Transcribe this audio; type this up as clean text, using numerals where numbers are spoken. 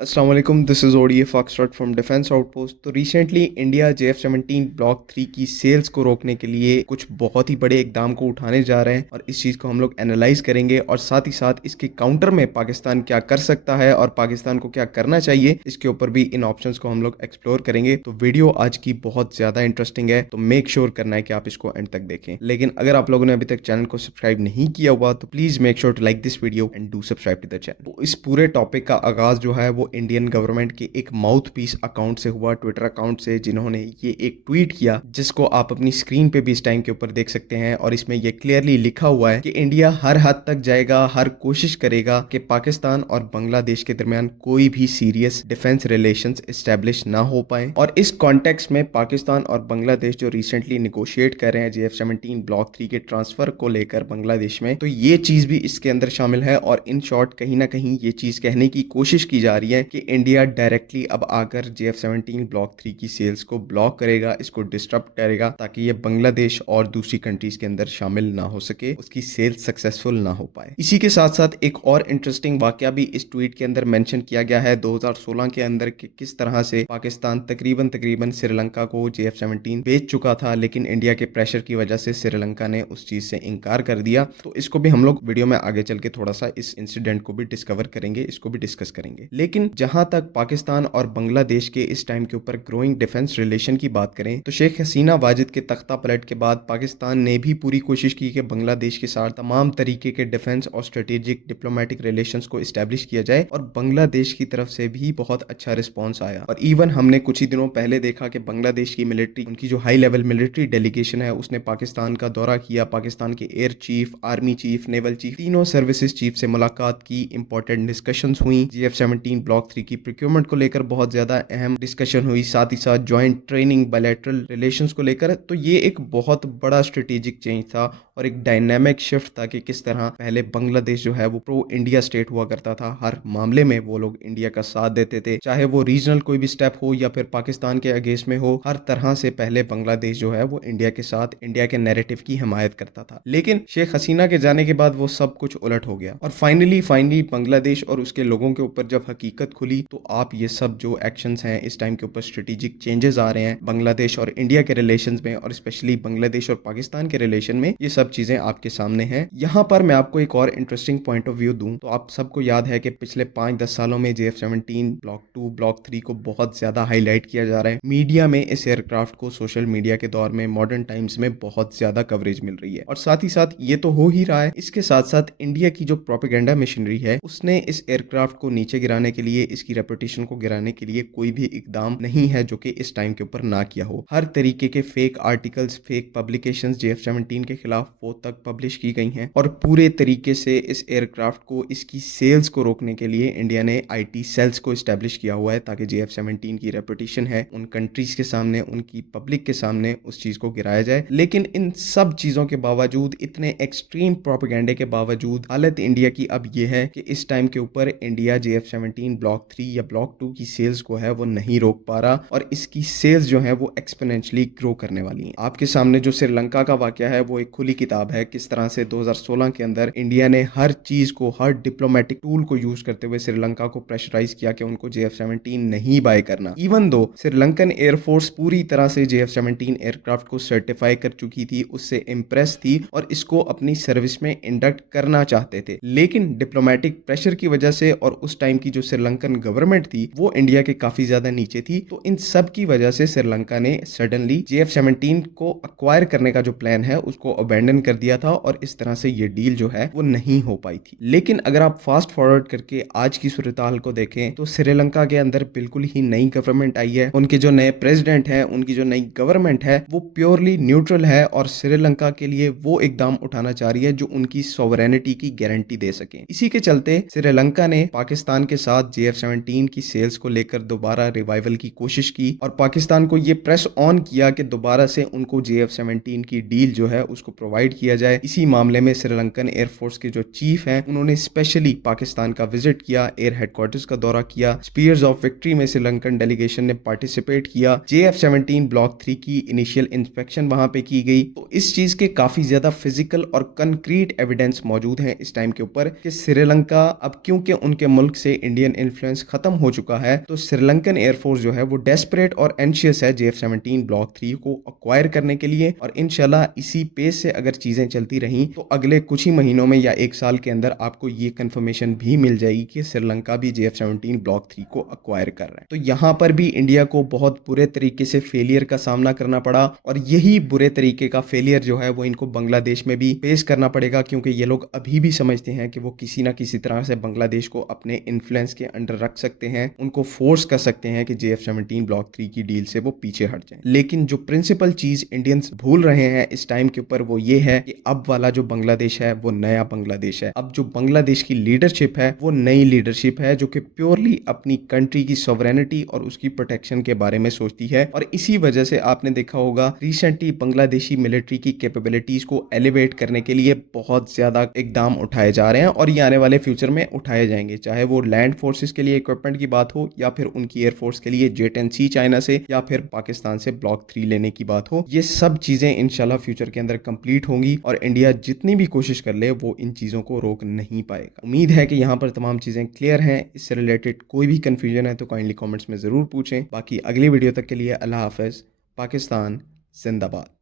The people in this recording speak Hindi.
अस्सलाम वालेकुम, this is ODA foxtrot from defence outpost. तो रिसेंटली इंडिया JF-17 ब्लॉक 3 की सेल्स को रोकने के लिए कुछ बहुत ही बड़े इकदाम को उठाने जा रहे हैं और इस चीज़ को हम लोग एनालाइज करेंगे और साथ ही साथ इसके काउंटर में पाकिस्तान क्या कर सकता है और पाकिस्तान को क्या करना चाहिए, इसके ऊपर भी इन ऑप्शंस को हम लोग एक्सप्लोर करेंगे। तो वीडियो आज की बहुत ज़्यादा इंटरेस्टिंग है, तो मेक श्योर करना है कि आप इसको एंड तक देखें। लेकिन अगर आप लोगों ने अभी तक चैनल को सब्सक्राइब नहीं किया हुआ तो please make sure to like this video and do subscribe to the channel. तो इस पूरे टॉपिक का आगाज़ जो है वो इंडियन गवर्नमेंट के एक माउथ पीस अकाउंट से हुआ, ट्विटर अकाउंट से, जिन्होंने ये एक ट्वीट किया जिसको आप अपनी स्क्रीन पे भी इस टाइम के ऊपर देख सकते हैं। और इसमें ये क्लियरली लिखा हुआ है कि इंडिया हर हद तक जाएगा, हर कोशिश करेगा कि पाकिस्तान और बांग्लादेश के दरमियान कोई भी सीरियस डिफेंस रिलेशंस एस्टेब्लिश ना हो पाए। और इस कॉन्टेक्स्ट में पाकिस्तान और बांग्लादेश जो रिसेंटली निगोशिएट कर रहे हैं JF-17 ब्लॉक 3 के ट्रांसफर को लेकर बांग्लादेश में, तो ये चीज भी इसके अंदर शामिल है। और इन शॉर्ट कहीं ना कहीं ये चीज कहने की कोशिश की जा रही है कि इंडिया डायरेक्टली अब आकर JF-17 ब्लॉक 3 की सेल्स को ब्लॉक करेगा, इसको डिस्टर्ब करेगा, ताकि ये बांग्लादेश और दूसरी कंट्रीज के अंदर शामिल ना हो सके, उसकी सेल्स सक्सेसफुल ना हो पाए। इसी के साथ साथ एक और इंटरेस्टिंग वाकया भी इस ट्वीट के अंदर मेंशन किया गया है 2016 के अंदर कि किस तरह से पाकिस्तान तकरीबन श्रीलंका को JF-17 बेच चुका था, लेकिन इंडिया के प्रेशर की वजह से श्रीलंका ने उस चीज से इनकार कर दिया। तो इसको भी हम लोग वीडियो में आगे चल के थोड़ा सा इस इंसिडेंट को भी डिस्कवर करेंगे, इसको भी डिस्कस करेंगे। लेकिन जहां तक पाकिस्तान और बांग्लादेश के इस टाइम के ऊपर ग्रोइंग डिफेंस रिलेशन की बात करें तो शेख हसीना वाजिद के तख्ता पलट के बाद पाकिस्तान ने भी पूरी कोशिश की कि बांग्लादेश के साथ तमाम तरीके के डिफेंस और स्ट्रेटेजिक डिप्लोमेटिक रिलेशंस को इस्टेब्लिश किया जाए, और बांग्लादेश की तरफ से भी बहुत अच्छा रिस्पॉन्स आया। और इवन हमने कुछ ही दिनों पहले देखा कि बांग्लादेश की मिलिट्री, उनकी जो हाई लेवल मिलिट्री डेलीगेशन है, उसने पाकिस्तान का दौरा किया, पाकिस्तान के air chief, army chief, naval chief, तीनों सर्विसेज चीफ से मुलाकात की, इंपॉर्टेंट डिस्कशंस हुई। JF-17 ब्लॉक 3 की प्रोक्योरमेंट को लेकर बहुत ज्यादा अहम डिस्कशन हुई, साथ ही साथ ज्वाइंट ट्रेनिंग, बायलैटरल रिलेशंस को लेकर। तो ये एक बहुत बड़ा स्ट्रेटेजिक चेंज था और एक डायनामिक शिफ्ट था कि किस तरह पहले बांग्लादेश जो है वो प्रो इंडिया स्टेट हुआ करता था, हर मामले में वो लोग इंडिया का साथ देते थे, चाहे वो रीजनल कोई भी स्टेप हो या फिर पाकिस्तान के अगेंस्ट में हो, हर तरह से पहले बांग्लादेश जो है वो इंडिया के साथ, इंडिया के नैरेटिव की हिमायत करता था। लेकिन शेख हसीना के जाने के बाद वो सब कुछ उलट हो गया और फाइनली बांग्लादेश और उसके लोगों के ऊपर जब हकीकत खुली तो आप ये सब जो एक्शंस हैं, इस टाइम के ऊपर स्ट्रेटेजिक चेंजेस आ रहे हैं बांग्लादेश और इंडिया के रिलेशंस में, और स्पेशली बांग्लादेश और पाकिस्तान के रिलेशन में, ये सब चीजें आपके सामने हैं। यहाँ पर मैं आपको एक और इंटरेस्टिंग पॉइंट ऑफ व्यू दूं तो आप सबको याद है कि पिछले 5-10 सालों में JF-17 ब्लॉक 2 ब्लॉक 3 को बहुत ज्यादा हाईलाइट किया जा रहा है मीडिया में। इस एयरक्राफ्ट को सोशल मीडिया के दौर में, मॉडर्न टाइम्स में बहुत ज्यादा कवरेज मिल रही है, और साथ ही साथ ये तो हो ही रहा है, इसके साथ साथ इंडिया की जो प्रोपेगेंडा मशीनरी है उसने इस एयरक्राफ्ट को नीचे गिराने के लिए, इसकी रेपुटेशन को गिराने के लिए कोई भी इकदाम नहीं है जो कि इस टाइम के ऊपर ना किया हो। हर तरीके के fake articles, fake publications JF-17 के खिलाफ वो तक पब्लिश की गई हैं, और पूरे तरीके से इस एयरक्राफ्ट को, इसकी सेल्स को रोकने के लिए इंडिया ने IT सेल्स को इस्टेब्लिश किया हुआ है, ताकि JF-17 की रेपुटेशन है उन कंट्रीज के सामने, उनकी पब्लिक के सामने, उस चीज को गिराया जाए। लेकिन इन सब चीजों के बावजूद, इतने एक्सट्रीम प्रोपेगेंडे के बावजूद, हालत इंडिया की अब यह है कि इस टाइम के ऊपर इंडिया JF-17 ब्लॉक 3 या ब्लॉक 2 की सेल्स को है वो नहीं रोक पा रहा, और इसकी सेल्स जो है वो एक्सपोनेंशियली ग्रो करने वाली हैं। आपके सामने जो श्रीलंका का वाकया है वो एक खुली किताब है, किस तरह से 2016 के अंदर इंडिया ने हर चीज को, हर डिप्लोमेटिक टूल को यूज करते हुए श्रीलंका को प्रेशराइज किया कि उनको JF-17 नहीं बाय करना। इवन दो श्रीलंकन एयरफोर्स पूरी तरह से JF-17 एयरक्राफ्ट को सर्टिफाई कर चुकी थी, उससे इंप्रेस थी और इसको अपनी सर्विस में इंडक्ट करना चाहते थे, लेकिन डिप्लोमेटिक प्रेशर की वजह से और उस टाइम की जो श्रीलंकन गवर्नमेंट थी वो इंडिया के काफी ज्यादा नीचे थी। तो इन सब की वजह से श्रीलंका ने सडनली JF-17 को अक्वायर करने का जो प्लान है उसको अबेंडन कर दिया था, और इस तरह से ये डील जो है वो नहीं हो पाई थी। लेकिन अगर आप फास्ट फॉरवर्ड करके आज की सूरत-हाल को देखें तो श्रीलंका के अंदर बिल्कुल ही नई गवर्नमेंट आई है, उनके जो नए प्रेसिडेंट हैं, उनकी जो नई गवर्नमेंट है वो प्योरली न्यूट्रल है, और श्रीलंका के लिए वो इकदाम उठाना चाह रही है जो उनकी सॉवरेनिटी की गारंटी दे सके। इसी के चलते श्रीलंका ने पाकिस्तान के साथ JF-17 की सेल्स को लेकर दोबारा रिवाइवल की कोशिश की, और पाकिस्तान को ये प्रेस ऑन किया कि दोबारा से उनको JF-17 की डील जो है उसको प्रोवाइड प्रोवाइड किया जाए। इसी मामले में श्रीलंकन एयरफोर्स के जो चीफ हैं उन्होंने स्पेशली पाकिस्तान का विजिट किया, एयर हेडक्वार्टर्स का दौरा किया। स्पीयर्स ऑफ विक्ट्री में श्रीलंकन डेलीगेशन ने पार्टिसिपेट किया। JF-17 ब्लॉक 3 की इनिशियल इंस्पेक्शन वहां पे की गई। तो इस चीज के काफी ज्यादा फिजिकल और कंक्रीट एविडेंस मौजूद हैं इस टाइम के ऊपर कि श्रीलंका अब क्योंकि उनके मुल्क से इंडियन इन्फ्लुएंस खत्म हो चुका है, तो श्रीलंकन एयरफोर्स जो है वो डेस्परेट और एंशियस है JF-17 ब्लॉक 3 को अक्वायर करने के लिए। और इंशाल्लाह इसी पेस से अगर चीजें चलती रहीं तो अगले कुछ ही महीनों में या एक साल के अंदर आपको ये कंफर्मेशन भी मिल जाएगी कि श्रीलंका भी JF-17 ब्लॉक 3 को अक्वायर कर रहा है। तो यहाँ पर भी इंडिया को बहुत बुरे तरीके से फेलियर का सामना करना पड़ा और यही बुरे तरीके का फेलियर जो है वो इनको बांग्लादेश में भी फेस करना पड़ेगा, क्योंकि ये लोग अभी भी समझते हैं कि वो किसी ना किसी तरह से बांग्लादेश को अपने इन्फ्लुएंस के अंडर रख सकते हैं, उनको फोर्स कर सकते हैं कि JF-17 ब्लॉक 3 की डील से वो पीछे हट जाएं। लेकिन जो प्रिंसिपल चीज इंडियंस भूल रहे हैं इस टाइम के ऊपर वो ये है कि अब वाला जो बांग्लादेश है वो नया बांग्लादेश है। अब जो बांग्लादेश की लीडरशिप है वो नई लीडरशिप है जो कि प्योरली अपनी कंट्री की सॉवरेनिटी और उसकी प्रोटेक्शन के बारे में सोचती है। और इसी वजह से आपने देखा होगा रिसेंटली बांग्लादेशी मिलिट्री की कैपेबिलिटीज को एलिवेट करने के लिए बहुत ज्यादा इकदाम उठाए जा रहे हैं और ये आने वाले फ्यूचर में उठाए जाएंगे, चाहे वो लैंड फोर्सेस के लिए इक्विपमेंट की बात हो या फिर उनकी एयरफोर्स के लिए J-10C चाइना से या फिर पाकिस्तान से ब्लॉक 3 लेने की बात हो। ये सब चीजें इंशाल्लाह फ्यूचर के अंदर कंप्लीट होंगी और इंडिया जितनी भी कोशिश कर ले वो इन चीजों को रोक नहीं पाएगा। उम्मीद है कि यहाँ पर तमाम चीजें क्लियर हैं। इससे रिलेटेड कोई भी कंफ्यूजन है तो काइंडली कमेंट्स में जरूर पूछें। बाकी अगली वीडियो तक के लिए अल्लाह हाफिज। पाकिस्तान जिंदाबाद।